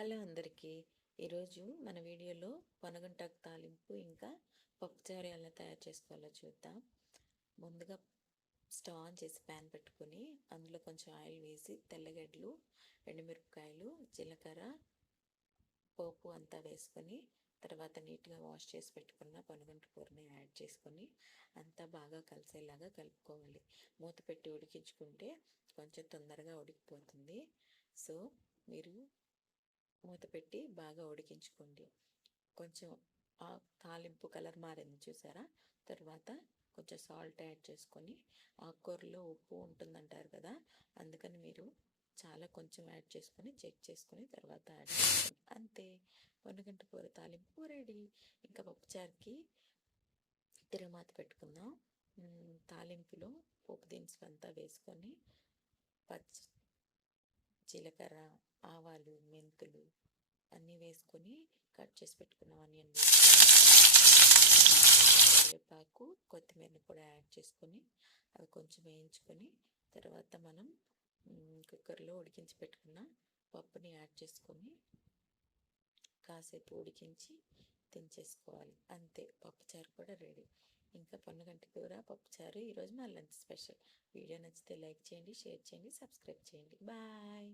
Hello అందరికీ. ఈరోజు మన వీడియోలో పొనగంటాకు తాలింపు ఇంకా పప్పుచారు ఎలా తయారు చేసుకోవాలో చూద్దాం. ముందుగా స్టవ్ ఆన్ చేసి ప్యాన్ పెట్టుకొని అందులో కొంచెం ఆయిల్ వేసి తెల్లగడ్డలు, ఎండుమిరపకాయలు, జీలకర్ర, పోపు అంతా వేసుకొని తర్వాత నీట్గా వాష్ చేసి పెట్టుకున్న పొనగంట కూరని యాడ్ చేసుకొని అంతా బాగా కలిసేలాగా కలుపుకోవాలి. మూత పెట్టి ఉడికించుకుంటే కొంచెం తొందరగా ఉడికిపోతుంది. సో మీరు మూత పెట్టి బాగా ఉడికించుకోండి. కొంచెం ఆ తాలింపు కలర్ మారింది చూసారా. తర్వాత కొంచెం సాల్ట్ యాడ్ చేసుకొని, ఆకుకూరలో ఉప్పు ఉంటుందంటారు కదా, అందుకని మీరు చాలా కొంచెం యాడ్ చేసుకొని చెక్ చేసుకొని తర్వాత యాడ్ చేసుకోండి. అంతే, పొనగంట కూర తాలింపు రెడీ. ఇంకా పప్పుచారుకి తిరగమాత పెట్టుకుందాం. తాలింపులో పోపు దినుసులు అంతా వేసుకొని జీలకర్ర, ఆవాలు, మెంతులు అన్నీ వేసుకొని కట్ చేసి పెట్టుకున్న ఆనియన్ కరివేపాకు, కొత్తిమీరని కూడా యాడ్ చేసుకొని అవి కొంచెం వేయించుకొని తర్వాత మనం కుక్కర్లో ఉడికించి పెట్టుకున్న పప్పుని యాడ్ చేసుకొని కాసేపు ఉడికించి దించేసుకోవాలి. అంతే, పప్పుచారు కూడా రెడీ. ఇంకా పొన్నగంటి కూర పప్పుచారు ఈరోజు మా లంచ్ స్పెషల్. వీడియో నచ్చితే లైక్ చేయండి, షేర్ చేయండి, సబ్స్క్రైబ్ చేయండి. బాయ్.